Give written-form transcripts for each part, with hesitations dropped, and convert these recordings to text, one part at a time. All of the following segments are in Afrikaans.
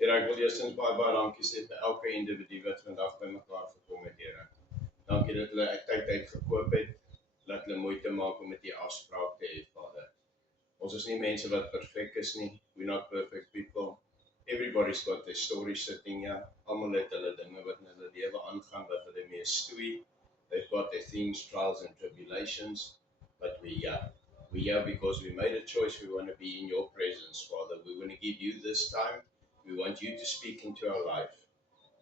Here, ek wil eerstens baie dankie sê vir elke individu wat vandag by mekaar gekom het, Here. Dankie dat hulle tyd uitgekoop het, dat hulle moeite maak om met die afspraak te hê, Vader. Ons is nie mense wat perfek is nie. We're not perfect people. Everybody's got their story sitting here. Almal het hulle dinge wat in hulle lewe aangaan, wat hulle mee stoei. They've got their things, trials and tribulations, but we're here because we made a choice. We want to be in your presence, Father. We want to give you this time. We want you to speak into our life.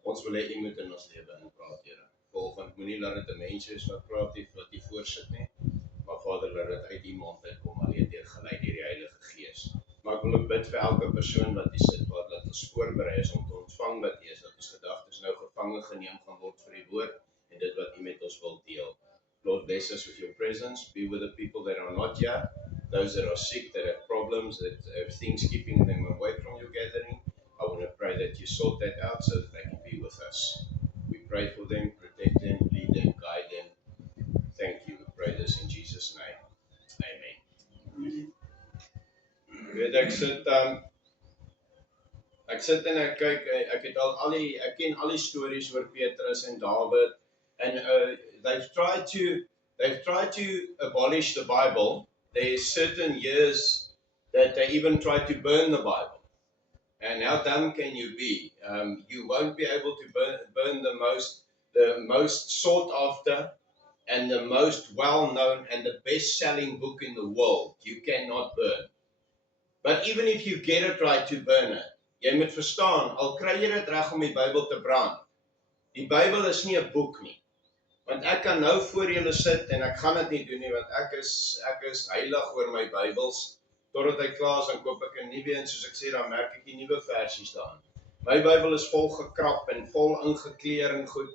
Ons wil hê u moet in ons lewe inpraat, Here. Volgens moenie laat dit 'n mens wees wat praat nie, wat u voorsit nie. Maar Vader, laat dit uit u mond uitkom, alleen deur gelei deur die Heilige Gees. Maar ek wil ook bid vir elke persoon wat hier sit, wat laat ons voorberei is om te ontvang wat u is, dat ons gedagtes nou gevange geneem gaan word vir die woord en dit wat u met ons wil deel. Lord, bless us with your presence. Be with the people that are not here, those that are sick, that have problems, that have things keeping them away from your gathering. I want to pray that you sort that out so that they can be with us. We pray for them, protect them, lead them, guide them. Thank you. We pray this in Jesus' name. Amen. Weet ek sit en ek kyk, ek ken al die stories oor Petrus en Dawid, and they've tried to abolish the Bible. There's certain years that they even tried to burn the Bible. And how dumb can you be? You won't be able to burn the most sought after and the most well-known and the best-selling book in the world. You cannot burn. But even if you get it right to burn it, jy moet verstaan, al kry jy dit reg om die Bybel te brand. Die Bybel is nie 'n boek nie. Want ek kan nou voor julle sit en ek gaan dit nie doen nie, want ek is heilig oor my Bybels. Totdat hy klaar is, dan koop ek 'n nuwe en soos ek sê, dan merk ek die nuwe versies daarin. My Bybel is vol gekrap en vol ingekleer en goed.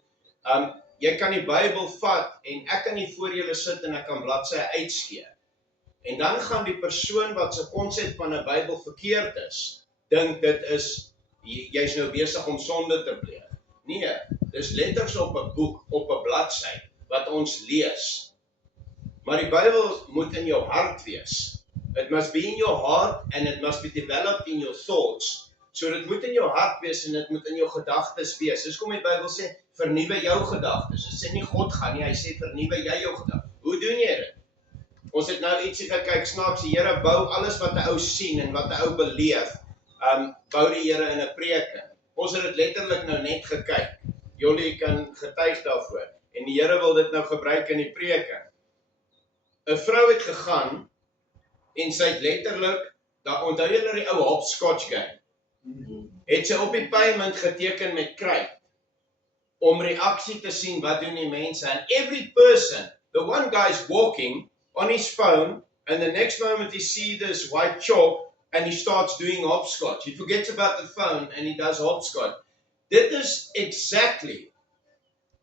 Jy kan die Bybel vat en ek kan nie voor julle sit en ek kan bladsye uitskeer. En dan gaan die persoon wat se konsep van 'n Bybel verkeerd is, dink dit is jy's nou besig om sonde te pleeg. Nee, dis letters op 'n boek, op 'n bladsy wat ons lees. Maar die Bybel moet in jou hart wees. It must be in your heart and it must be developed in your thoughts. So dit moet in jou hart wees en dit moet in jou gedagtes wees. Dis kom die Bybel sê, vernuwe jou gedagtes. Dit sê nie God gaan nie, hy sê vernuwe jy jou gedagtes. Hoe doen jy dit? Ons het nou ietsie gekyk, snaaks, die Here bou alles wat 'n ou sien en wat 'n ou beleef, bou die Here in 'n preken. Ons het dit letterlik nou net gekyk. Julle kan getuig daarvoor. En die Here wil dit nou gebruik in die preken. 'n Vrou het gegaan en sy het letterlik, daar onthou julle die ou hopscotch game, het sy op die pavement geteken met kruit, om reaksie te sien, wat doen die mense, and every person, the one guy is walking on his phone, and the next moment he sees this white chalk, and he starts doing hopscotch. He forgets about the phone, and he does hopscotch. Dit is exactly,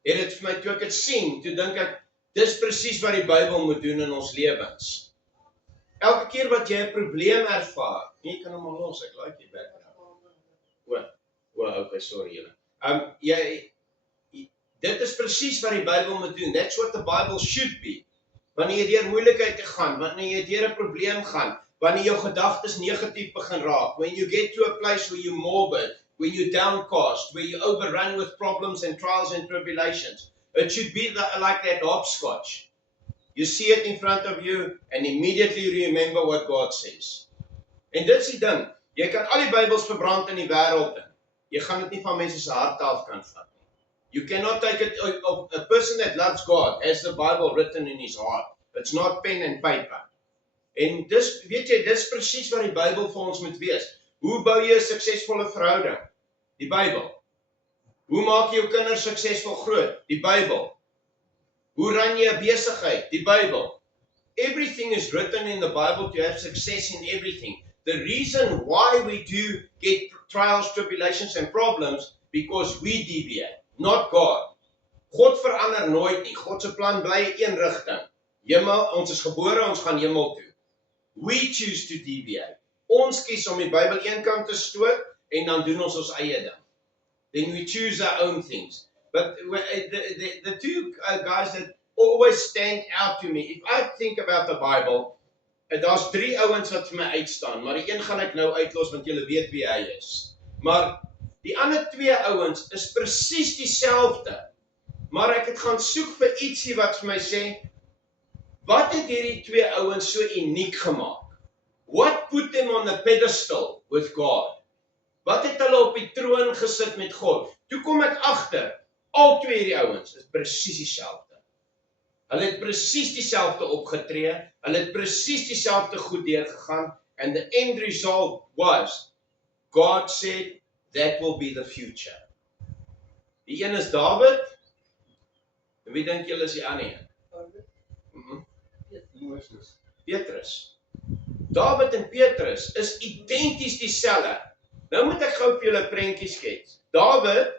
het het vir my, toe ek het sien, toe dink ek, dis presies wat die Bybel moet doen in ons lewens. Elke keer wat jy 'n probleem ervaar, jy kan hom al los, ek like die background. Okay, sorry julle. Dit is presies wat die Bybel moet doen. That's what the Bible should be. Wanneer jy deur moeilikheid gaan, wanneer jy deur 'n probleem gaan, wanneer jou gedagtes negatief begin raak, when you get to a place where you're morbid, when you're downcast, where you're overrun with problems and trials and tribulations, it should be like that hopscotch. You see it in front of you and immediately remember what God says. En dit is die ding, jy kan al die Bybels verbrand in die wêreld in. Jy gaan dit nie van mense se harte af kan vat nie. You cannot take it, a person that loves God has the Bible written in his heart. It's not pen and paper. En dis, weet jy, dis presies wat die Bybel vir ons moet wees. Hoe bou jy 'n suksesvolle verhouding? Die Bybel. Hoe maak jy jou kinders suksesvol groot? Die Bybel. Hoe ran jy 'n besigheid? Die Bybel. Everything is written in the Bible to have success in everything. The reason why we do get trials, tribulations and problems, because we deviate, not God. God verander nooit nie. God se plan bly een rigting. Hemel, ons is gebore, ons gaan hemel toe. We choose to deviate. Ons kies om die Bybel een kant te stoot en dan doen ons ons eie ding. Then we choose our own things. But the two guys that always stand out to me, if I think about the Bible, daar's 3 ouens wat vir my uitstaan, maar die een gaan ek nou uitlos want julle weet wie hy is. Maar Die ander twee ouens is presies dieselfde. Maar ek het gaan soek vir ietsie wat vir my sê, wat het hierdie twee ouens so uniek gemaak? What put them on the pedestal with God? Wat het hulle op die troon gesit met God? Toe kom ek agter, al twee hierdie ouens is presies dieselfde. Hulle het presies dieselfde opgetree, hulle het presies dieselfde goed deurgegaan, and the end result was, God said, that will be the future. Die een is Dawid, en wie dink julle is die ander een? Petrus. Dawid en Petrus is identies dieselfde. Nou moet ek gou vir julle 'n prentjie skets. Dawid,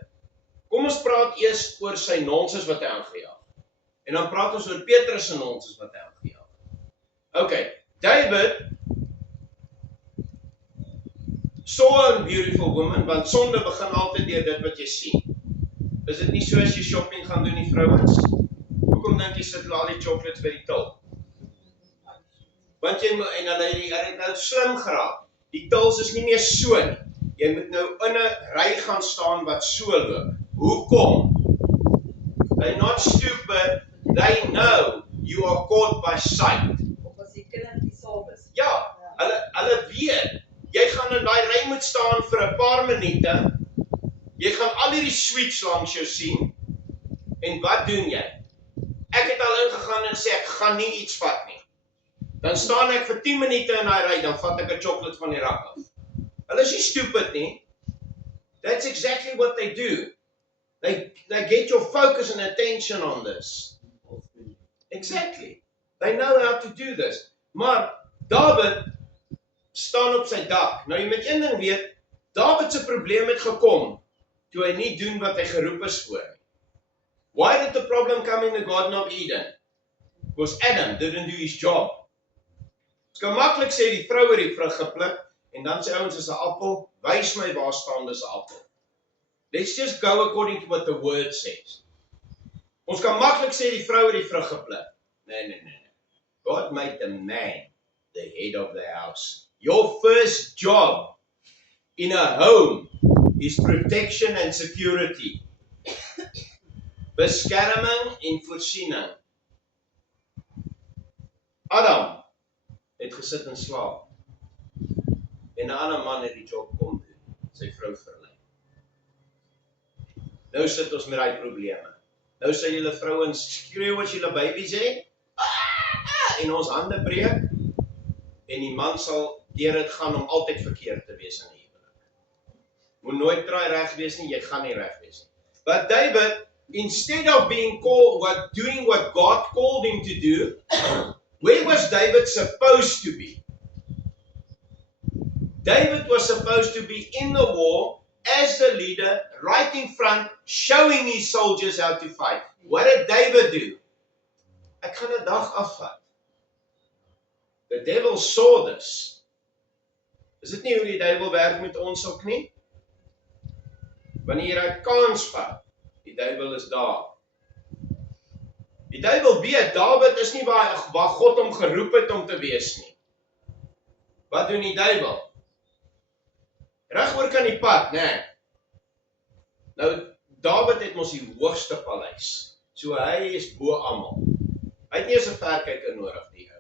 kom ons praat eers oor sy nonsens wat hy aangejaag. En dan praat ons oor Petrus se nonsens wat hy aangejaag. Okay, David saw a beautiful woman, want sonde begin altyd deur dit wat jy sien. Is dit nie so as jy shopping gaan doen die vrouens? Hoekom dink jy sit hulle al die chocolates by die til? Want jy moet, en hulle het nou slim geraak. Die tils is nie meer so nie. Jy moet nou in 'n ry gaan staan wat so loop. Hoekom? They're not stupid. They know you are caught by sight. Ja, hulle weet. Jy gaan in daai ry moet staan vir 'n paar minute. Jy gaan al hierdie sweets langs jou sien. En wat doen jy? Ek het al ingegaan en sê ek gaan nie iets vat nie. Dan staan ek vir 10 minute in daai ry, dan vat ek 'n chocolate van die rak af. Hulle is nie stupid nie. That's exactly what they do. They get your focus and attention on this. Exactly. They know how to do this. Maar David staan op sy dak. Nou jy moet een ding weet, David se probleem het gekom toe hy nie doen wat hy geroep is voor nie. Why did the problem come in the Garden of Eden? Because Adam didn't do his job. Ons kan maklik sê die vrou het die vrug gepluk en dan sê ouens is 'n appel, wys my waar staan dis 'n appel. Let's just go according to what the word says. Ons kan maklik sê die vrou het die vrug gepluk. Nee. God made the man the head of the house. Your first job in a home is protection and security. Beskerming en voorsiening. Adam het gesit en slaap. En 'n ander man het die job kom doen, sy vrou verlei. Nou sit ons met daai probleme. Nou sê julle vrouens skreeu as julle babies het, en ons hande breek, en die man sal deur dit gaan om altyd verkeerd te wees in die huwelik. Moet nooit try reg wees nie, jy gaan nie reg wees nie. But David, instead of doing what God called him to do, where was David supposed to be? David was supposed to be in the war as the leader, right in front, showing his soldiers how to fight. What did David do? Ek gaan 'n dag afvat. The devil saw this. Is dit nie hoe die duiwel werk met ons ook nie? Wanneer jy 'n kans vat, die duiwel is daar. Die duiwel weet, Dawid is nie waar God hom geroep het om te wees nie. Wat doen die duiwel? Reg oor kan die pad, né? Nou, Dawid het mos die hoogste paleis. So hy is bo almal. Hy het nie eens 'n verkyker nodig nie.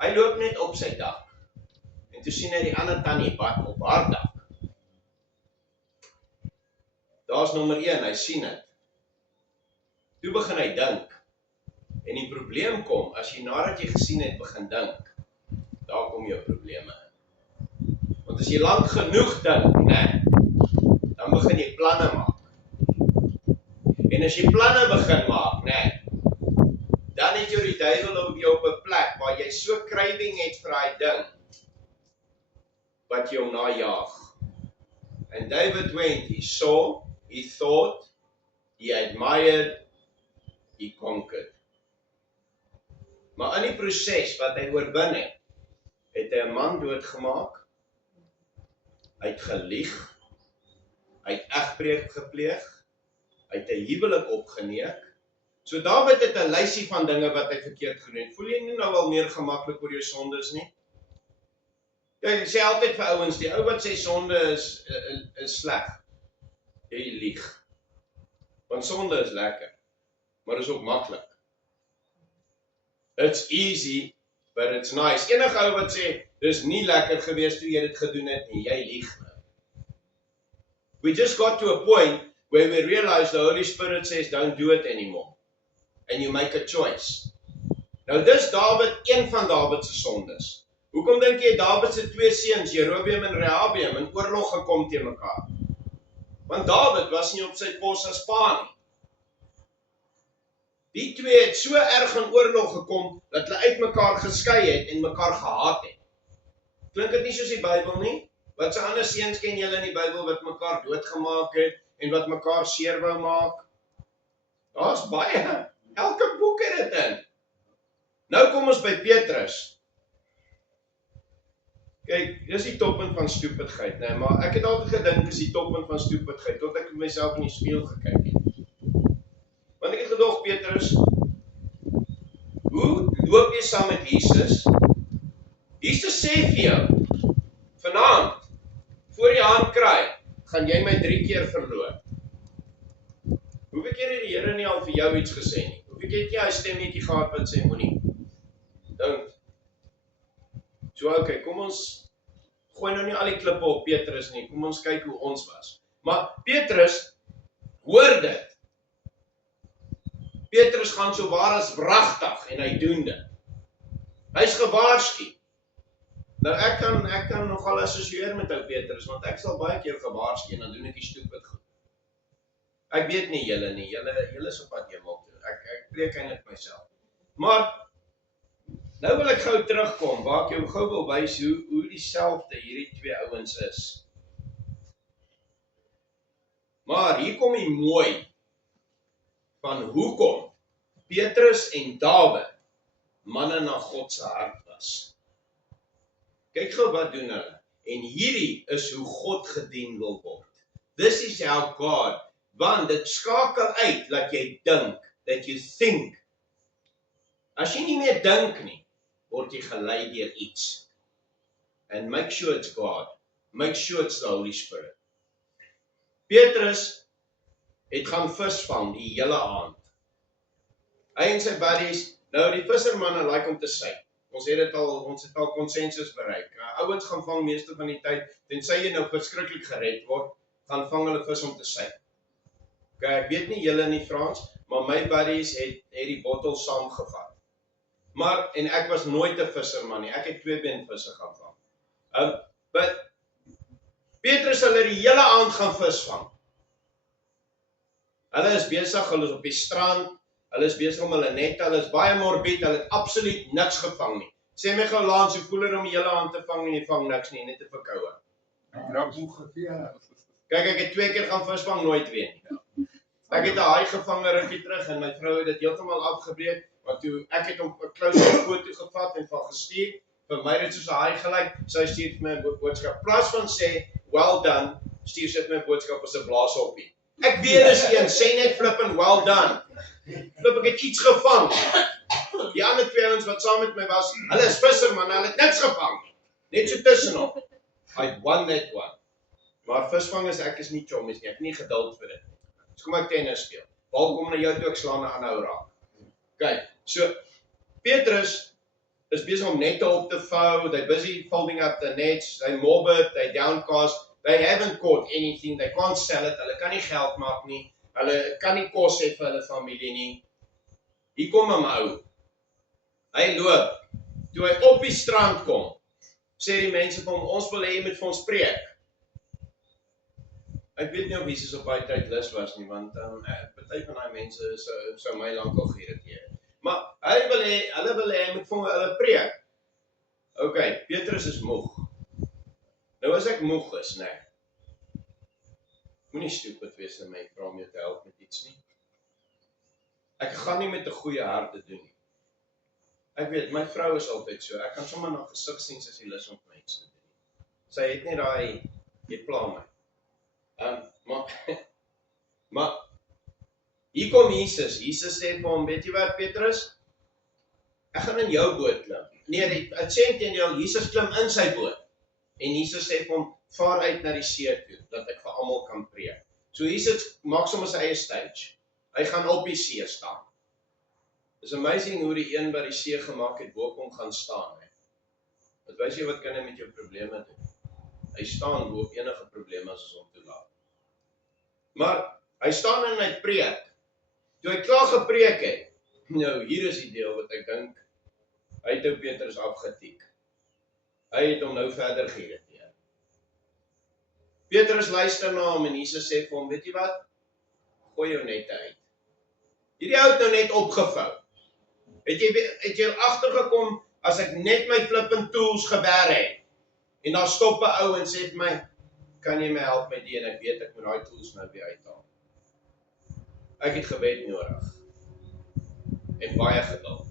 Hy loop net op sy dak. En toe sien hy die ander tannie bad op haar dak. Daar's nommer 1, hy sien dit. Toe begin hy dink. En die probleem kom, as jy nadat jy gesien het begin dink, daar kom jou probleme in. Want as jy lank genoeg dink, né, dan begin jy planne maak. En as jy planne begin maak, né, dan het jy die duiwel op jou op 'n plek waar jy so craving het vir daai ding wat jy hom najaag. And David went, he saw, he thought, he admired, he conquered. Maar in die proses wat hy oorwin het hy 'n man doodgemaak, hy het gelieg, hy het egbreek gepleeg, hy het 'n huwelik opgeneek. So Dawid het 'n lysie van dinge wat hy verkeerd gedoen het. Voel jy nie nou al meer gemaklik oor jou sondes nie? Ek sê altyd vir ouens, die ou wat sê sonde is sleg. Jy lieg. Want sonde is lekker, maar is ook maklik. It's easy, but it's nice. Enige ou wat sê, dis nie lekker gewees toe jy dit gedoen het nie, jy lieg. We just got to a point where we realize the Holy Spirit says, don't do it anymore. And you make a choice. Nou dis Dawid, een van Dawid se sondes. Hoekom dink jy Dawid se twee seuns, Jerobeam en Rehabeam, in oorlog gekom teen mekaar? Want Dawid was nie op sy pos as pa nie. Die twee het so erg in oorlog gekom, dat hulle uit mekaar geskei het en mekaar gehaat het. Klink dit nie soos die Bybel nie? Wat se ander seuns ken julle in die Bybel wat mekaar doodgemaak het, en wat mekaar seer wou maak? Daar's baie, elke boek het dit in. Nou kom ons by Petrus. Kyk, dis die toppunt van stupidheid, nee, maar ek het altyd gedink dis die toppunt van stupidheid, tot ek myself in die spieël gekyk het. Want ek het gedog, Petrus, hoe loop jy saam met Jesus? Jesus sê vir jou, vanaand, voor jy hand kry, gaan jy my 3 keer verloor. Hoeveel keer het die Here nie al vir jou iets gesê nie? Hoeveel keer het jy 'n stemmetjie gehad wat sê, moenie? Don't. So, okay, kom ons gooi nou nie al die klippe op Petrus nie, kom ons kyk hoe ons was. Maar Petrus hoor dit. Petrus gaan so waar as wragtig en hy doen dit. Hy's gewaarsku. Nou ek kan nogal assosieer met ou Petrus, want ek sal baie keer gewaarsku en dan doen ek die stupid goed. Ek weet nie julle nie, julle is op pad hemel toe. Ek preek eintlik myself. Maar nou wil ek gou terugkom, waar ek jou gou wil wys hoe dieselfde hierdie twee ouens is. Maar hier kom die mooi van hoekom Petrus en Dawid manne na God se hart was. Kyk gou wat doen hulle. En hierdie is hoe God gedien wil word. This is how God, want dit skakel uit dat jy dink, that you think. As jy nie meer dink nie, word jy gelei deur iets. And make sure it's God. Make sure it's the Holy Spirit. Petrus het gaan visvang die hele aand. Hy en sy buddies, nou die vissermanne like om te sy. Ons het al konsensus bereik. Ouens gaan vang meeste van die tyd, tensy jy nou verskriklik gered word, gaan vang hulle vis om te sy. Okay, ek weet nie julle in die Frans, maar my buddies het die bottel saamgevat. Maar, en ek was nooit 'n visserman nie, ek het 2-beenvisse gaan vang. But Petrus hulle die hele aand gaan visvang. Hulle is besig, hulle is op die strand, hulle is besig om hulle nette, hulle is baie morbied, hulle het absoluut niks gevang nie. Sê my gou Lance, hoe voel dit om die hele aand te vang en jy vang niks nie, net te verkoue? Ek raak ongeveer. Kyk, ek het 2 keer gaan visvang, nooit weer nie. Ek het 'n haai gevang 'n rukkie terug en my vrou het dit heeltemal afgebreek, want toe ek het hom 'n close foto gevat en van gestuur, vir my het soos 'n haai gelyk, sy stuur vir my 'n boodskap. In plaas van sê, well done, stuur sy my 'n boodskap as 'n blaashoppie. Ek weet dis een, sê net flippin well done. Flip, ek het iets gevang. Die ander twee ouens wat saam met my was, hulle is visserman, hulle het niks gevang nie. Net so tussenop. I won that one. Maar visvang ek is nie chommies nie, ek het nie geduld vir dit. So kom ek tennis speel. Bal kom na jou toe, ek slaan 'n aanhou raak. Okay, so Petrus is besig om nette op te vou, they're busy folding up the nets, they morbid, they downcast, they haven't caught anything, they can't sell it, hulle kan nie geld maak nie, hulle kan nie kos hê vir hulle familie nie. Hier kom 'n ou. Hy loop. Toe hy op die strand kom, sê die mense vir hom, ons wil hê jy moet vir ons preek. Ek weet nie of Jesus op daai tyd lus was nie, want party van daai mense sou my lankal geïrriteer. Maar hulle wil hê hy moet vir hulle preek. Okay, Petrus is moeg. Nou as ek moeg is, nee. Moenie stupid wees en my vra om jou te help met iets nie. Ek gaan nie met 'n goeie hart dit doen nie. Ek weet, my vrou is altyd so, ek kan sommer na gesig sien as sy lus om vir my iets te doen. Sy het nie daai, jy pla my. Maar hier kom Jesus sê vir hom, weet jy wat Petrus? Ek gaan in jou boot klim. Nee, het sê intendeel, Jesus klim in sy boot. En Jesus sê vir hom, vaar uit na die see toe, dat ek vir almal kan preek. So Jesus maak sommer sy eie stage. Hy gaan op die see staan. It's amazing hoe die een wat die see gemaak het, bo op hom gaan staan. Wat wys jy wat kan hy met jou probleme doen? Hy staan bo op enige probleme as ons hom toelaat. Maar hy staan en hy preek. Toe hy klaar gepreek het, nou hier is die deel wat ek dink, hy het ou Petrus afgetiek. Hy het hom nou verder geïrriteer. Petrus luister na hom en Jesus sê vir hom, weet jy wat? Gooi jou nette uit. Hierdie ou het nou net opgevou. Het jy agtergekom, as ek net my flipping tools gewerk het, en dan stop 'n ou en sê vir my, kan jy my help met die, en ek weet ek moet daai tools nou weer uithaal. Ek het gebed nodig. En baie geduld.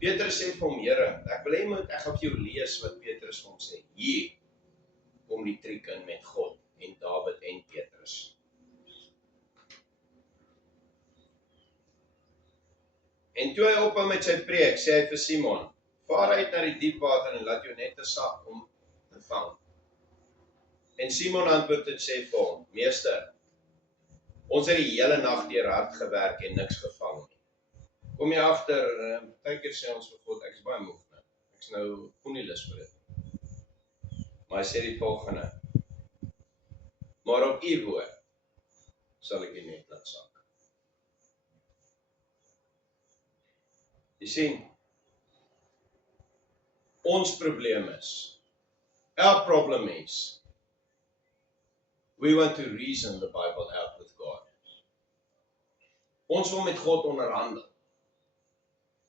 Petrus sê vir hom, Here, ek wil hê ek gaan vir jou lees wat Petrus vir hom sê. Hier kom die triek in met God en Dawid en Petrus. En toe hy ophou met sy preek, sê hy vir Simon, vaar uit na die diep water en laat jou nette sak om te vang. En Simon antwoord en sê vir hom, Meester, ons het die hele nag deur hard gewerk en niks gevang nie. Kom jy agter, partykeer sê ons vir God, ek is baie moeg nou. Ek is nou nie lus vir dit. Maar hy sê die volgende, maar op u woord sal ek die net laat sak. Jy sien, ons probleem is, our problem is, we want to reason the Bible out with God. Ons wil met God onderhandel.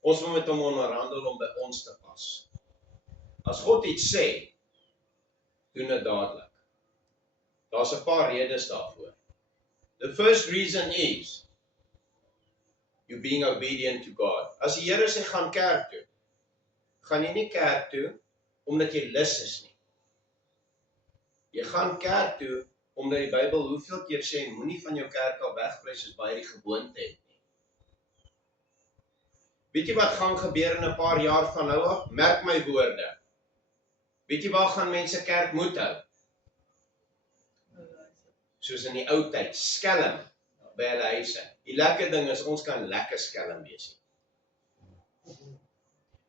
Ons wil met hom onderhandel om by ons te pas. As God iets sê, doen dit dadelik. Daar's 'n paar redes daarvoor. The first reason is, you being obedient to God. As die Here sê, gaan kerk toe, gaan jy nie kerk toe, omdat jy lus is nie. Jy gaan kerk toe, omdat die Bybel hoeveel keer sê, moenie van jou kerk al wegprys as baie die gewoonte het nie. Weet jy wat gaan gebeur in 'n paar jaar van nou af? Merk my woorde. Weet jy waar gaan mense kerk moet hou? Soos in die ou tyd, skelm by hulle huise. Die lekker ding is, ons kan lekker skelm wees.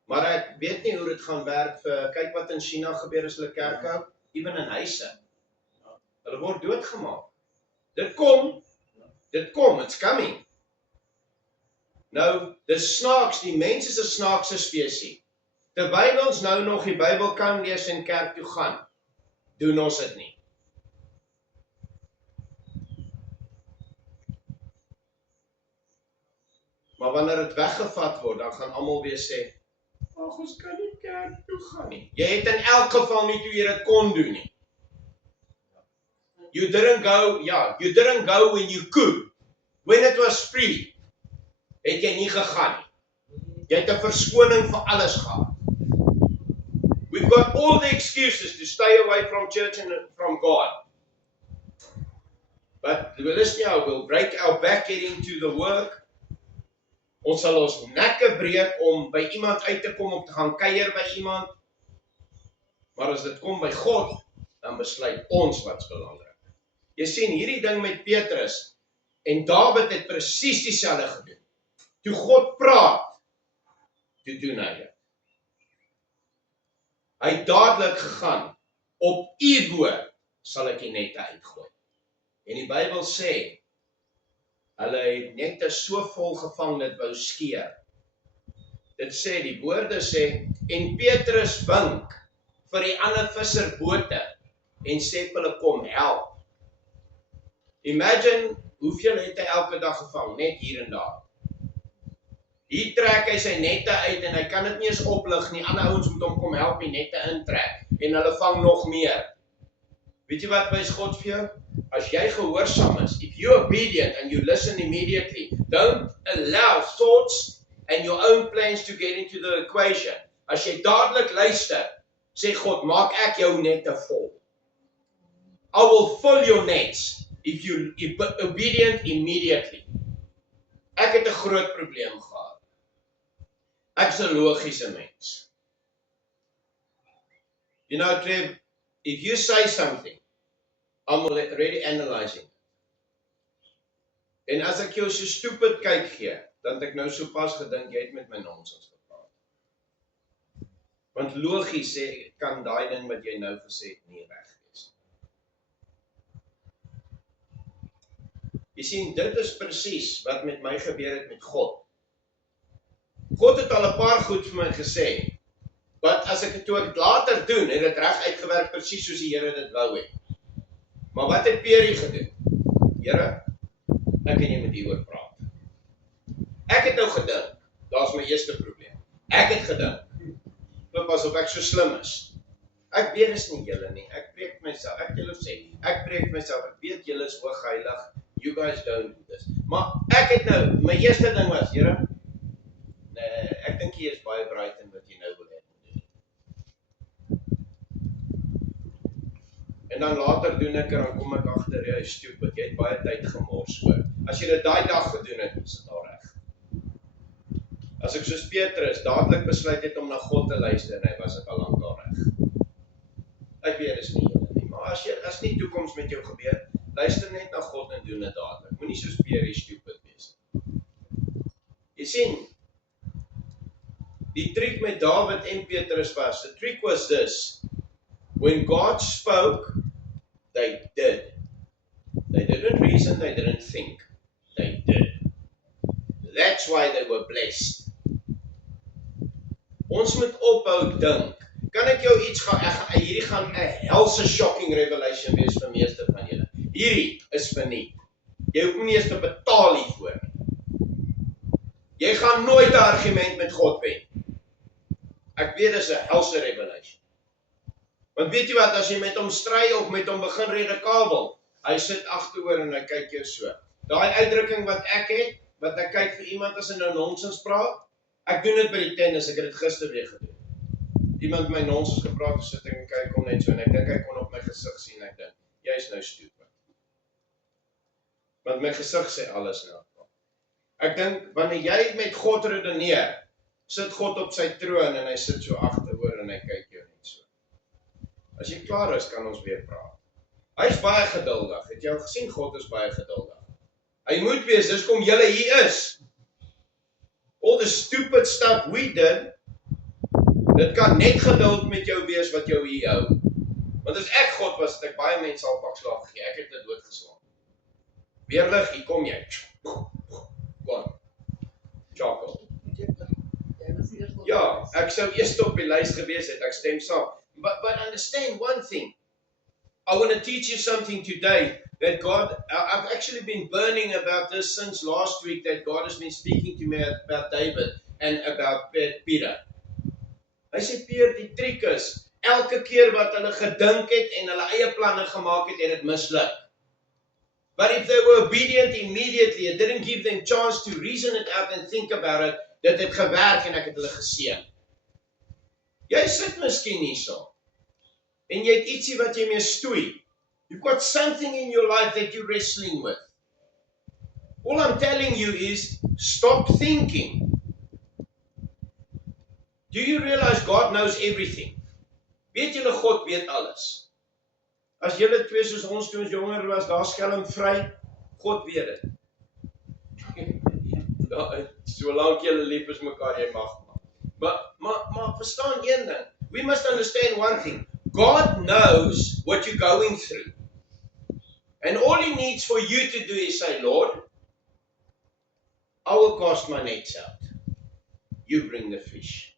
Maar ek weet nie hoe dit gaan werk kyk wat in China gebeur as hulle kerk hou, ewen in huise. Hulle word doodgemaak. Dit kom, it's coming. Nou, dis snaaks, die mens is 'n snaakse spesies. Terwyl ons nou nog die Bybel kan lees en kerk toe gaan, doen ons dit nie. Maar wanneer dit weggevat word, dan gaan almal weer sê, ag, ons kan nie kerk toe gaan nie. Jy het in elk geval nie toe jy dit kon doen nie. You didn't go when you could. When it was free, het jy nie gegaan nie. Jy het 'n verskoning vir alles gehad. We've got all the excuses to stay away from church and from God. But we'll break our back getting to the work. Ons sal ons nekke breek om by iemand uit te kom, om te gaan kuier by iemand. Maar as dit kom by God, dan besluit ons wat's belangrik. Jy sien, hierdie ding met Petrus en Dawid het presies dieselfde gedoen. Toe God praat, toe doen hy dit. Hy het dadelik gegaan, op u woord sal ek die nette uitgooi. En die Bybel sê, hulle het nette so vol gevang dit wou skeer. Dit sê, die woorde sê, en Petrus wink vir die ander visserbote en sê vir hulle kom help. Imagine hoeveel het hy elke dag gevang, net hier en daar. Hier trek hy sy nette uit en hy kan dit nie eens oplig nie. Ander ouens moet hom kom help die nette intrek en hulle vang nog meer. Weet jy wat wys God vir jou? As jy gehoorsaam is, if you're obedient and you listen immediately, don't allow thoughts and your own plans to get into the equation. As jy dadelik luister, sê God, maak ek jou nette vol. I will fill your nets if you obedient immediately. Ek het 'n groot probleem gehad. Ek is 'n logiese mens. You know, Trev, if you say something, I'm already analyzing. En as ek jou so stupid kyk gee, dan het ek nou so pas gedink, jy het met my nonsens gepraat. Want logies sê, kan daai ding wat jy nou gesê het nie reg wees. Jy sien, dit is presies wat met my gebeur het met God. God het al 'n paar goed vir my gesê, wat as ek het later doen, het dit reg uitgewerk presies soos die Here dit wou hê. Maar wat het Perie gedoen? Here, ek en jy moet hieroor praat. Ek het nou gedink, daar's my eerste probleem. Ek het gedink, pas of ek so slim is. Ek weet is nie julle nie, ek preek myself, ek julle sê, ek preek myself, ek weet julle is hoogheilig, you guys don't do this. Maar ek het nou, my eerste ding was, Here, nee, ek dink jy is baie bright in wat jy nou wil hê. En dan later doen ek, en dan kom ek agter, jy is stupid, jy het baie tyd gemors hoor. As jy dit daai dag gedoen het, is dit al reg. As ek soos Petrus dadelik besluit het om na God te luister, nee, was ek al lank al reg. Ek weet is nie julle nie, maar as nie toekoms met jou gebeur, luister net na God en doen dit dadelik. Moenie soos Petrus stupid wees. Jy sien, die trick met David en Petrus was, the trick was this, when God spoke, they did. They didn't reason, they didn't think. They did. That's why they were blessed. Ons moet ophou dink. Kan ek jou iets hierdie gaan 'n helse shocking revelation wees vir meeste van julle. Hierdie is verniet. Jy hoef nie eens te betaal hiervoor nie. Jy gaan nooit 'n argument met God wen. Ek weet dis 'n helse revelation. Want weet jy wat, as jy met hom stry of met hom begin redekabel, hy sit agteroor en hy kyk jou so. Daai uitdrukking wat ek het, wat ek kyk vir iemand as hy nou nonsens praat, ek doen dit by die tennis, ek het dit gister weer gedoen. Iemand my nonsens gepraat, sit ek en kyk hom net so, en ek dink hy kon op my gesig sien, ek dink, jy is nou stupid. Want my gesig sê alles nou. Ek dink, wanneer jy met God redeneer, sit God op sy troon en hy sit so agteroor en hy kyk jou net so. As jy klaar is, kan ons weer praat. Hy is baie geduldig. Het jy al gesien, God is baie geduldig. Hy moet wees, dis kom julle hier is. All the stupid stuff we did, dit kan net geduld met jou wees wat jou hier hou. Want as ek God was, het ek baie mense al pak slaag gegee. Ek het dit doodgeslaan. Weerlig, hier kom jy. Kom. Chaco. Ja, ek sou eers op die lys gewees het, ek stem saam. But understand one thing. I want to teach you something today that God, I've actually been burning about this since last week, that God has been speaking to me about David and about Peter. Hy sê, Peter, die trick is, elke keer wat hulle gedink het en hulle eie planne gemaak het, het dit misluk. But if they were obedient immediately, it didn't give them chance to reason it out and think about it, dit het gewerk en ek het hulle geseën. Jy sit miskien hierso, en jy het ietsie wat jy mee stoei. You've got something in your life that you're wrestling with. All I'm telling you is, stop thinking. Do you realize God knows everything? Weet julle, God weet alles. As julle twee soos ons toe ons jonger was, daar skelm vry, God weet dit. Solank julle lief is mekaar, jy mag. Maar verstaan een ding. We must understand one thing. God knows what you're going through. And all he needs for you to do is say, Lord, I will cast my nets out. You bring the fish.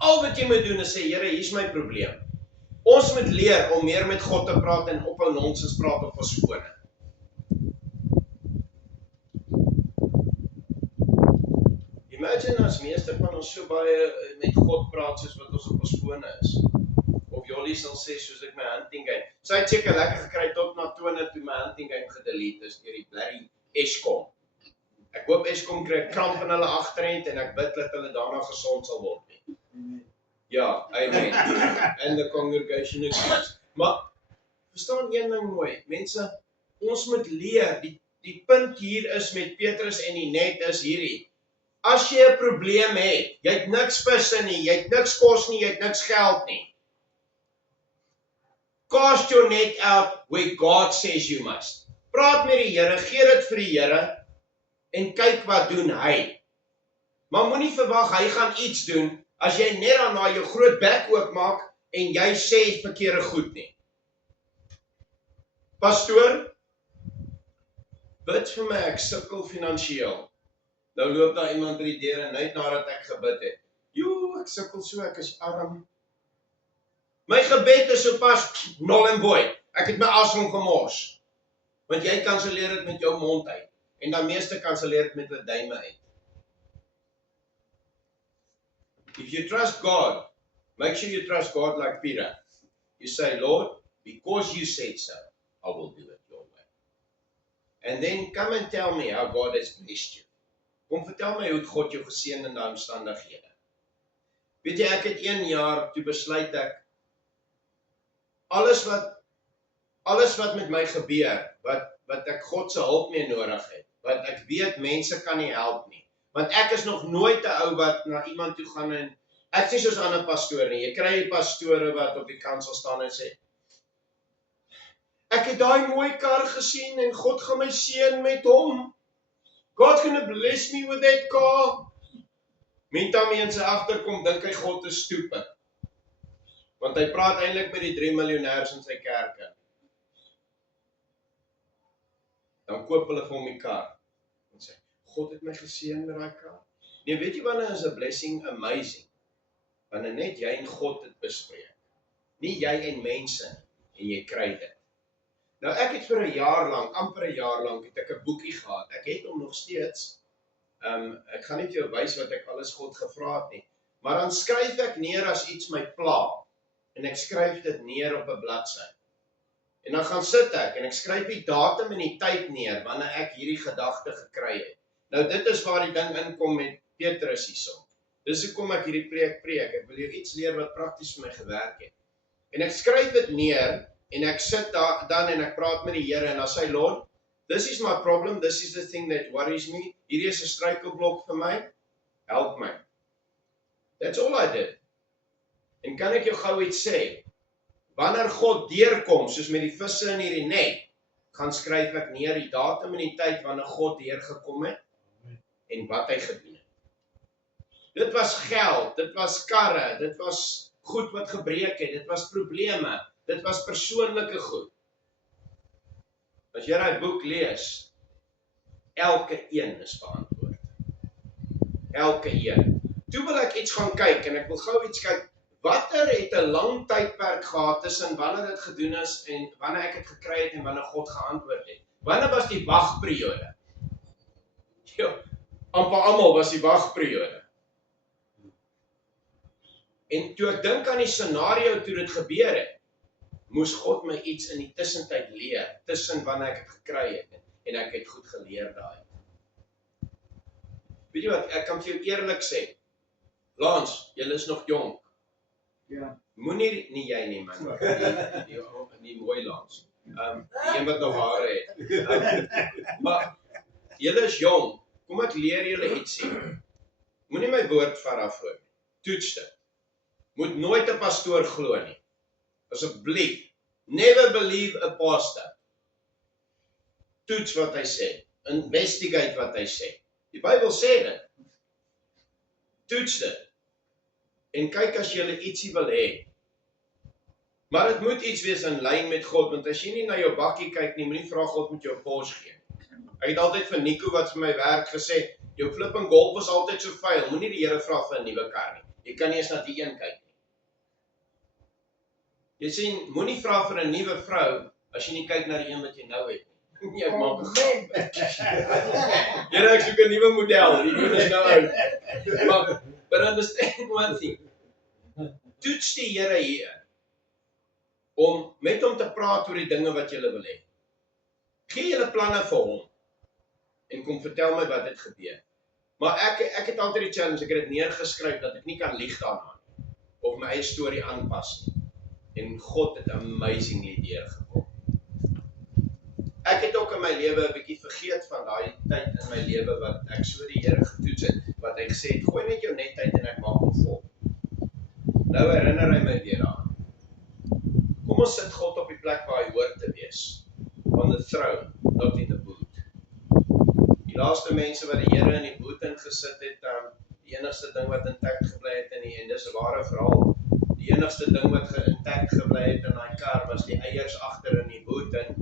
Al wat jy moet doen is sê, Here, hier is my probleem. Ons moet leer om meer met God te praat en ophou nonsens praat op ons fone. Imagine as meeste van ons so baie met God praat soos wat ons op ons fone is. Of Jolly sal sê soos ek my hunting game. So hy het seker lekker gekry tot na 20 toe my hunting game gedelete is deur die blerrie Eskom. Ek hoop Eskom kry kramp in hulle agterend en ek bid dat hulle daarna gesond sal word. Ja, amen. And the congregation agrees. Maar verstaan een ding mooi, mense, ons moet leer, die punt hier is met Petrus en die net is hierdie. As jy 'n probleem het, jy het niks visse nie, jy het niks kos nie, jy het niks geld nie. Cast your net out where God says you must. Praat met die Here, gee dit vir die Here en kyk wat doen hy. Maar moenie verwag hy gaan iets doen as jy net daarna jou groot bek oopmaak en jy sê verkeerde goed nie. Pastoor, bid vir my, ek sukkel finansiëel. Nou loop daar iemand by die deur en net nadat ek gebid het. Joe, ek sukkel so, ek is arm. My gebed is sopas nul en void. Ek het my asem gemors. Want jy kanselleer dit met jou mond uit. En dan meeste kanselleer dit met 'n duime uit. If you trust God, make sure you trust God like Peter. You say, Lord, because you said so, I will do it your way. And then come and tell me how God has blessed you. Kom vertel my hoe God jou geseën in daai omstandighede. Weet jy, ek het 1 jaar toe besluit ek, alles wat met my gebeur, wat ek God se hulp mee nodig het, wat ek weet mense kan nie help nie. Want ek is nog nooit 'n ou wat na iemand toe gaan en ek sê soos ander pastore nie. Jy kry pastore wat op die kant sal staan en sê, ek het daai mooi kar gesien en God gaan my seën met hom. God's gonna bless me with that car. Mintamie in sy agterkom dink hy God is stupid. Want hy praat eintlik met die 3 miljonêers in sy kerke. Dan koop hulle vir hom die kar. En sê, God het my geseën met daai kar. Nee, weet jy wanneer is 'n blessing amazing? Wanneer net jy en God dit bespreek. Nie jy en mense nie, en jy kry dit. Nou ek het vir 'n jaar lank, amper 'n jaar lank, het ek 'n boekie gehad. Ek het hom nog steeds. Ek gaan nie vir jou wys wat ek alles God gevra het nie. Maar dan skryf ek neer as iets my pla. En ek skryf dit neer op 'n bladsy. En dan gaan sit ek en ek skryf die datum en die tyd neer wanneer ek hierdie gedagte gekry het. Nou dit is waar die ding inkom met Petrus hierso. Dis hoekom ek hierdie preek. Ek wil jou iets leer wat prakties vir my gewerk het. En ek skryf dit neer en ek sit dan en ek praat met die Here en dan sê Lord, this is my problem, this is the thing that worries me. Hierdie is 'n struikelblok vir my. Help my. That's all I did. En kan ek jou gou iets sê? Wanneer God deurkom, soos met die visse in hierdie net, gaan skryf ek neer die datum en die tyd wanneer God deurgekom het en wat hy gedoen het. Dit was geld, dit was karre, dit was goed wat gebreek het, dit was probleme, dit was persoonlike goed. As jy daai boek lees, elke een is beantwoord. Elke een. Toe wil ek iets gaan kyk en ek wil gou iets kyk. Watter het 'n lang tydperk gehad tussen wanneer dit gedoen is en wanneer ek dit gekry het en wanneer God geantwoord het? Wanneer was die wagperiode? Ja, amper almal was die wagperiode. En toe ek dink aan die scenario toe dit gebeur het, moes God my iets in die tussentyd leer, tussen wanneer ek dit gekry het en ek het goed geleer daai. Weet jy wat, ek kan vir jou eerlik sê, Lans, jy is nog jonk. Ja. Moenie, nie jy nie man, die mooi Lans. Die een wat nou hare het. Maar, julle is jong, kom ek leer julle iets sien. Moenie my woord vat daarvoor. Toets dit. Moet nooit 'n pastoor glo nie. Asseblief, never believe a pastor. Toets wat hy sê. Investigate wat hy sê. Die Bybel sê dit. Toets dit. En kyk as jy ietsie wil hê. Maar dit moet iets wees in lyn met God, want as jy nie na jou bakkie kyk nie, moenie vra God moet jou 'n Porsche gee. Ek het altyd vir Nico wat vir my werk gesê, jou flipping Golf is altyd so vuil, moenie die Here vra vir 'n nuwe kar nie. Jy kan nie eens na die een kyk nie. Jy sien, moenie vra vir 'n nuwe vrou as jy nie kyk na die een wat jy nou het nie. Nee, ek maak 'n grap. Here, ek soek 'n nuwe model, die een is nou oud. But understand one thing. Toets die Here hier om met hom te praat oor die dinge wat jy wil hê. Gee julle planne vir hom en kom vertel my wat het gebeur. Maar ek het altyd die challenge, ek het dit neergeskryf dat ek nie kan lieg daarna of my eie storie aanpas nie. En God het amazingly deurgekom. Ek het ook in my lewe 'n bietjie vergeet van daai tyd in my lewe wat ek so die Here getoets het, wat hy gesê het, gooi net jou net uit en ek maak hom vol. Nou herinner hy my weer aan. Kom Kom ons sit God op die plek waar hy hoort te wees. On the throne, not in the boot. Die laaste mense wat die Here in die boot ingesit het, die enigste ding wat intact gebly het en dis 'n ware verhaal, die enigste ding wat intact gebly het in daai kar was die eiers agter in die boot en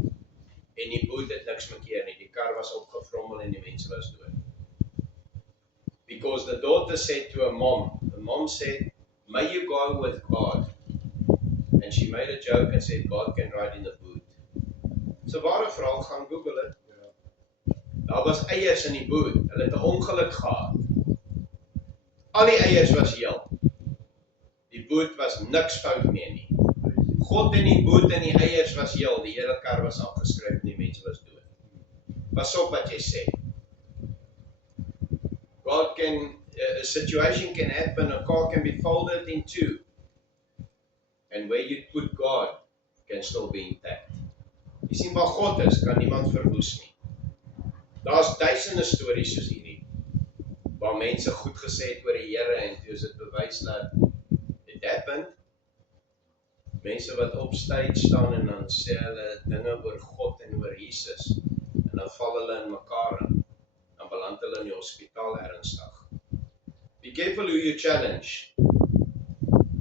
die boot het niks mekeer nie. Die kar was opgevrommel en die mense was dood. Because the daughter said to her mom, the mom said, may you go with God. And she made a joke and said, God can ride in the boot. So ware verhaal, gaan Google het. Daar was eiers in die boot, hulle het 'n ongeluk gehad. Al die eiers was heel. Die boot was niks fout mee nie. God in die boot en die eiers was heel, die hele kar was afgeskryf en die mense was dood. Pas op wat jy sê. God can, a situation can happen, a car can be folded in two. And where you put God can still be intact. Jy sien waar God is, kan niemand verwoes nie. Daar's duisende stories soos hierdie, waar mense goed gesê het oor die Here en toe is dit bewys dat it happened. Mense wat op stage staan en dan sê hulle dinge oor God en oor Jesus en dan val hulle in mekaar in, dan beland hulle in die hospitaal ernstig. Be careful who you challenge.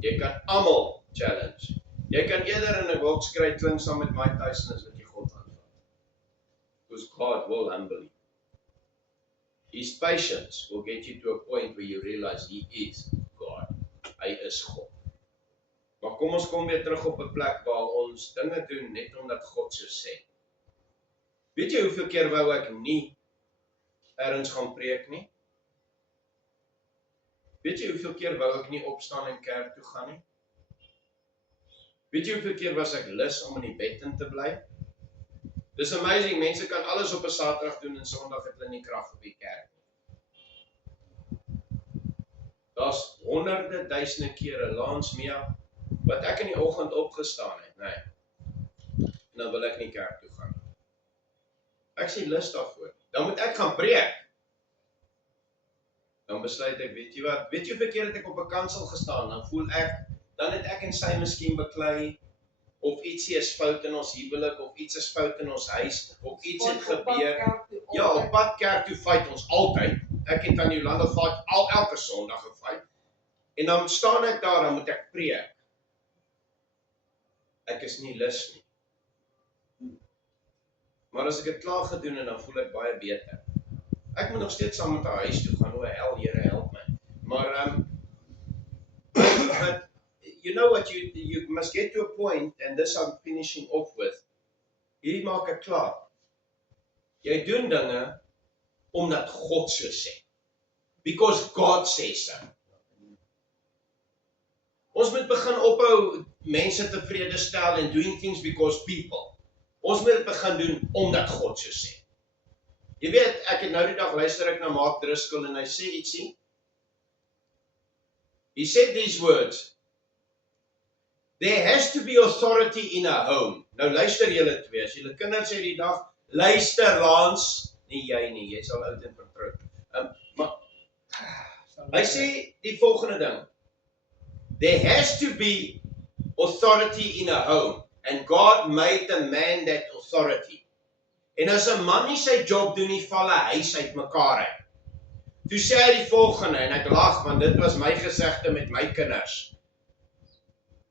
Jy kan almal challenge. Jy kan eerder in 'n wilkskry klim saam met Mike Tyson as wat jy God aanvat. Because God will humble you. His patience will get you to a point where you realize He is God. Hy is God. Maar kom ons kom weer terug op 'n plek waar ons dinge doen net omdat God so sê. Weet jy hoeveel keer wou ek nie ergens gaan preek nie? Weet jy hoeveel keer wou ek nie opstaan en kerk toe gaan nie? Weet jy hoeveel keer was ek lus om in die bed in te bly? Dis amazing, mense kan alles op 'n Saterdag doen en Sondag het hulle nie krag op die kerk nie. Daar's honderde duisende kere, Lance Mia, wat ek in die oggend opgestaan het, nee. En dan wil ek nie kerk toe gaan. Ek sê lus daarvoor. Dan moet ek gaan preek. Dan besluit ek, weet jy wat, weet jy hoeveel keer het ek op 'n kansel gestaan, dan voel ek, dan het ek en sy miskien beklei, of ietsie is fout in ons huwelik, of iets is fout in ons huis, of iets het gebeur. Ja, op pad kerk toe fight ons altyd. Ek het aan Jolanda fight elke Sondag gefight. En dan staan ek daar, dan moet ek preek. Ek is nie lus nie. Maar as ek dit klaar gedoen en dan voel ek baie beter. Ek moet nog steeds saam met haar huis toe gaan, hel, Here help my. Maar but you know what, you must get to a point, and this I'm finishing off with. Hier maak ek klaar. Jy doen dinge omdat God so sê. Because God says so. Ons moet begin ophou mense tevrede stel and doing things because people. Ons moet dit begin doen omdat God so sê. Jy weet, ek het nou die dag luister ek na Mark Driscoll en hy sê ietsie. He said these words. There has to be authority in a home. Nou luister julle twee, as julle kinders sê die dag, luister Lance, nie jy nie, jy sal oud en vertroud. Maar hy sê die volgende ding. There has to be authority in a home, and God made the man that authority. En as 'n man nie sy job doen nie, val 'n huis uit mekaar uit. Toe sê hy die volgende, en ek lag, want dit was my gesegde met my kinders.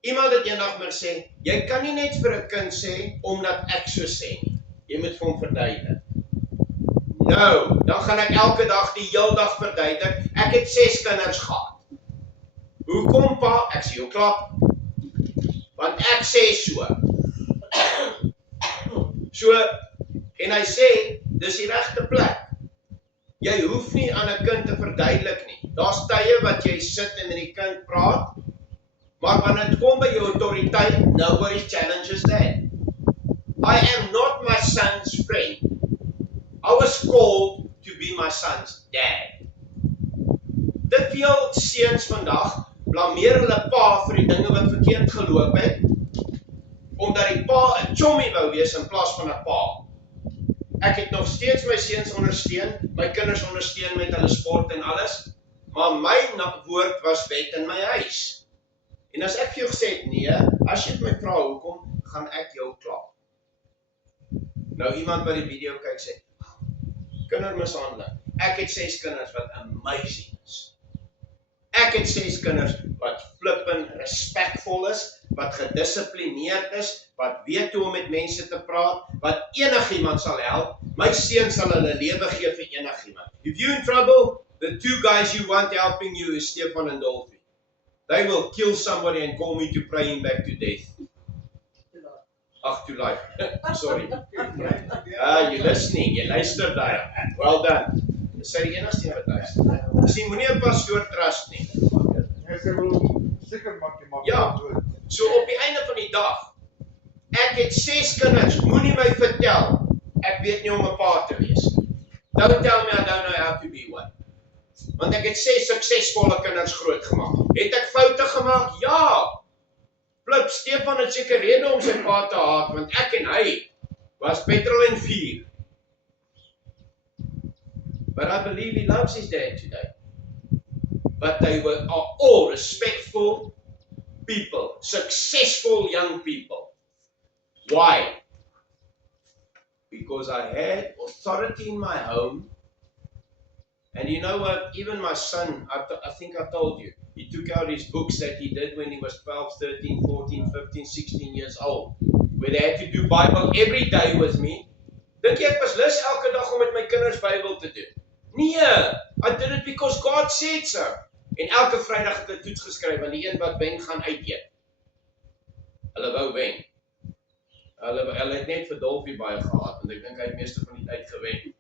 Iemand het eendag maar sê, jy kan nie net vir 'n kind sê, omdat ek so sê nie. Jy moet vir hom verduidelik. Nou, dan gaan ek elke dag die heel dag verduidelik. Ek het 6 kinders gehad. Hoekom pa? Ek sê jou klap. Want ek sê so. En hy sê, dis die regte plek. Jy hoef nie aan 'n kind te verduidelik nie. Daar's tye wat jy sit en met die kind praat, maar wanneer dit kom by jou autoriteit, nobody challenges that. I am not my son's friend. I was called to be my son's dad. Te veel seuns vandag blameer hulle pa vir die dinge wat verkeerd geloop het, omdat die pa 'n chommie wou wees in plaas van 'n pa. Ek het nog steeds my seuns ondersteun, my kinders ondersteun met hulle sport en alles, maar my woord was wet in my huis. En as ek vir jou gesê het, nee, as jy my vra hoekom, gaan ek jou kla. Nou iemand wat die video kyk sê, kindermishandeling. Ek het 6 kinders wat amazing is. Ek het 6 kinders wat flippend respectvol is, wat gedissiplineerd is, wat weet hoe om met mense te praat, wat enigiemand sal help. My seun sal hulle lewe gee vir enigiemand. If you're in trouble, the 2 guys you want helping you is Stefan and Dolphy. They will kill somebody and call me to pray him back to death. Ag, to life. Sorry. You're listening. Jy luister daar. Well done. Dis die enigste een wat hy is. Sien, moenie 'n pastoor trust nie. Hy wil seker maak jy maak Ja. dood. So op die einde van die dag, ek het 6 kinders, moenie my vertel, ek weet nie om 'n pa te wees. Don't tell me I don't know how to be one. Want ek het 6 suksesvolle kinders groot gemaak. Het ek foute gemaak? Ja. Flip, Stefan het seker rede om sy pa te haat, want ek en hy was petrol en vuur. But I believe he loves his dad today. But they are all respectful people, successful young people. Why? Because I had authority in my home. And you know what? Even my son, I think I told you, he took out his books that he did when he was 12, 13, 14, 15, 16 years old, where they had to do Bible every day with me. Dink jy ek was lus elke dag om met my kinders Bybel te doen? Nee, I did it because God said so. En elke Vrydag het 'n toets geskryf, want die een wat wen gaan uit eet. Hulle wou wen. Hulle het net vir Dolphy baie gehad, want ek dink hy het meeste van die tyd gewen.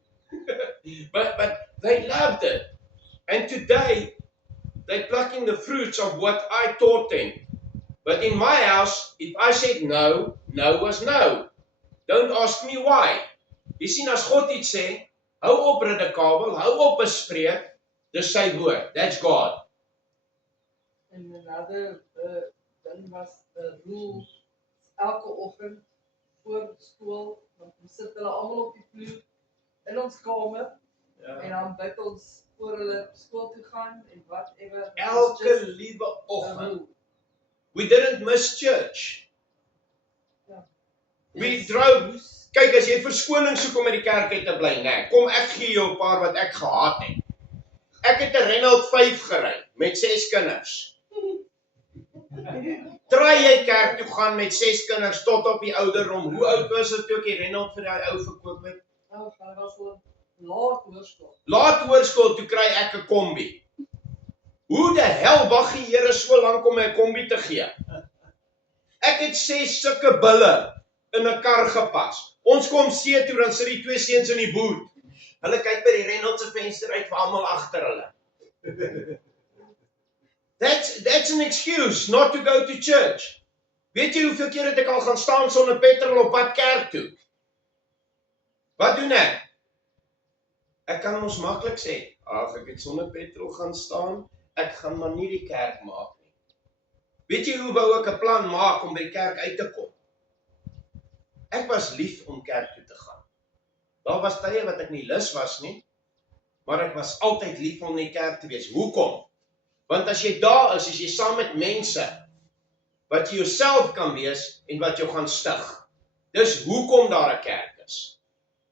but they loved it. And today, they're plucking the fruits of what I taught them. But in my house, if I said no, no was no. Don't ask me why. Jy sien, as God iets sê, hou op redekabel, hou op bespreek, dis sy woord, that's God. And another thing was rule, elke oggend voor skool, want ons sit hulle almal op die vloer in ons kamer, en dan bid ons voor hulle skool toe gaan, en whatever. Elke liewe oggend. We didn't miss church. We drove. Kyk, as jy verskoning soek om uit die kerk uit te bly, nee, kom ek gee jou 'n paar wat ek gehaat het. Ek het 'n Renault 5 gery met 6 kinders. Try jy kerk toe gaan met 6 kinders tot op die ouderdom. Hoe oud was dit toe ek die Renault vir daai ou verkoop het? Nou, dit was al laat hoërskool. Laat hoërskool toe kry ek 'n kombi. Hoe die hel wag die Here so lank om my 'n kombi te gee? Ek het 6 sulke bulle in 'n kar gepas. Ons kom see toe, dan sit die 2 seuns in die boot. Hulle kyk by die Renault se venster uit vir almal agter hulle. That's an excuse not to go to church. Weet jy hoeveel keer het ek al gaan staan sonder petrol op pad kerk toe? Wat doen ek? Ek kan mos maklik sê, ag, ek het sonder petrol gaan staan, ek gaan maar nie die kerk maak nie. Weet jy hoe wou ek 'n plan maak om by die kerk uit te kom? Ek was lief om kerk toe te gaan. Daar was tye wat ek nie lus was nie, maar ek was altyd lief om in die kerk te wees. Hoekom? Want as jy daar is jy saam met mense wat jy jouself kan wees en wat jou gaan stig. Dis hoekom daar 'n kerk is.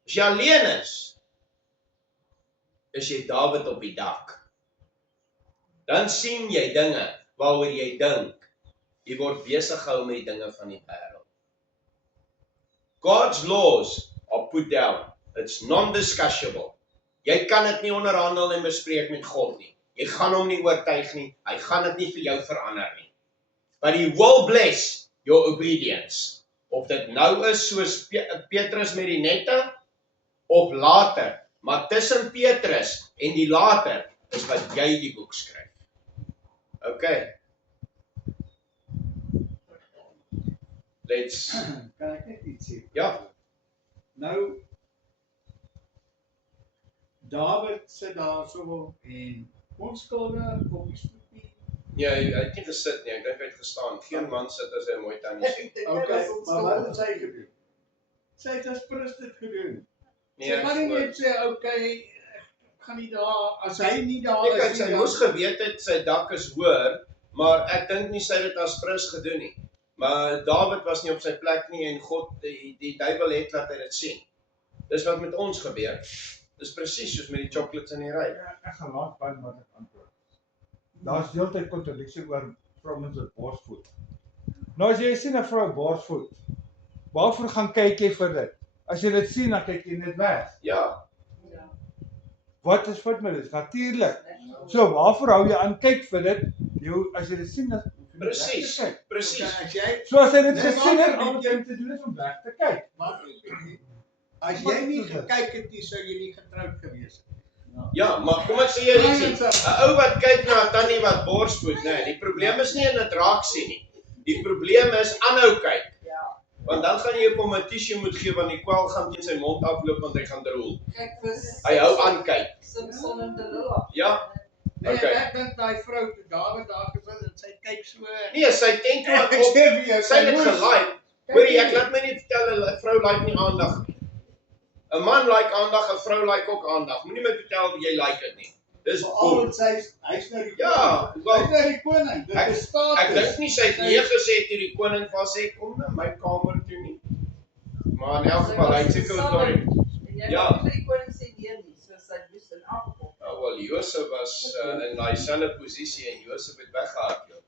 As jy alleen is jy Dawid op die dak. Dan sien jy dinge waaroor jy dink. Jy word besig gehou met die dinge van die wêreld. God's laws are put down. It's non-discussable. Jy kan dit nie onderhandel en bespreek met God nie. Jy gaan hom nie oortuig nie. Hy gaan dit nie vir jou verander nie. But he will bless your obedience. Of dit nou is soos Petrus met die nette, of later. Maar tussen Petrus en die later is wat jy die boek skryf. Okay. Let's. Kan ek net iets sê? Ja. Nou, Dawid sit daar so en onskuldig op die stoepie. Ja, hy het nie gesit nie, ek dink hy het gestaan. Geen man sit as hy mooi tannie sien. Okay, maar wat het sy gedoen? Sy het as prins dit gedoen. Nee, Sy kan nie net sê, okay, ek gaan nie daar, as hy nie daar Kyk, is sy nie, moes geweet het, sy dak is hoër, maar ek dink nie sy het dit as prins gedoen nie. Maar Dawid was nie op sy plek nie en God, die duiwel het laat hy dit sien. Dis wat met ons gebeur. Dis presies soos met die chocolates in die ry. Ja, ek gaan laat by wat ek antwoord. Daar's deeltyd kontradiksie oor vrouens met borsvoed. Nou as jy sien 'n vrou borsvoed, waarvoor gaan kyk jy vir dit? As jy dit sien, dan kyk jy net weg. Ja, Ja. Wat is fout met dit? Natuurlik. So waarvoor hou jy aan kyk vir dit? As jy dit sien, dan presies, presies. As jy So as hy dit Nee, gesien het, maar- al wat jy te doen is om weg te kyk. maar as jy nie gekyk het nie, sou jy nie getroud gewees het. Ja, maar kom ek sê jou iets. 'n Ou wat kyk na 'n tannie wat borsvoed, nee, die probleem is nie in dit raak sien nie. Die probleem is aanhou kyk. Ja. Want dan gaan jy op hom 'n tissue moet gee want die kwel gaan teen sy mond afloop want hy gaan drool. Kyk vir Hy hou aan kyk. Simpson en Delilah. Ja. Nee, Okay. ek dink daai vrou toe Dawid daar gesit en sy kyk so. Nee, sy tent Ek wat op. sê vir jou, Sy het dit gelike. Hoorie, ek laat my nie vertel 'n vrou like nie aandag nie. 'n Man like aandag, 'n vrou like ook aandag. Moenie my vertel jy like dit nie. Dis al cool. wat hy's nou die Ja, koning. wel, Hy's nou die koning. Dit ek- is status. Ek dink nie sy het nee gesê toe die koning van sê kom na my kamer toe nie. Maar in elk geval hy het seker authority. En jy Ja. kan nie vir die koning sê nee nie, soos hy moes in elk geval. Nou wel Josef was in daai selfde posisie en Josef het weggehardloop.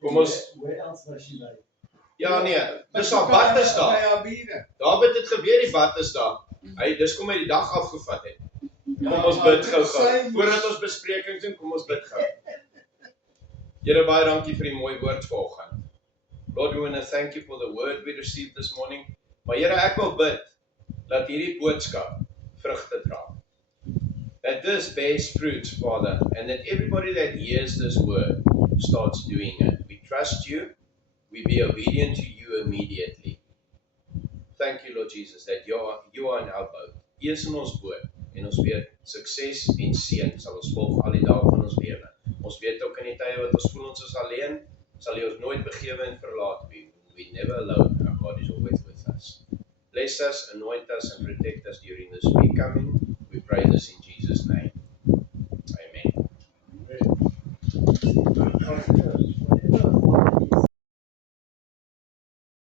Kom ons Where else was she like? Ja nee, dis haar bad is By daar. haar bure. David het gebeur die bad is daar. Dis kom hy die dag afgevat het. Kom ons bid gou gou. Voordat ons besprekings doen, kom ons bid gou. Here baie dankie vir die mooi woord vanoggend. Lord, we want to thank you for the word we received this morning. Maar Here, ek wil bid dat hierdie boodskap vrugte dra. That this bears fruit, Father, and that everybody that hears this word starts doing it. We trust you. We be obedient to you immediately. Thank you, Lord Jesus, that you are in our boat. U is in ons boot en ons weet sukses en seën sal ons volg al die dae van ons lewe. Ons weet ook in die tye wat ons voel ons is alleen, sal U ons nooit begewe en verlaat nie. We never alone. Our God is always with us. Bless us, anoint us, and protect us during this week coming. We pray this in Jesus' name. Amen. Amen.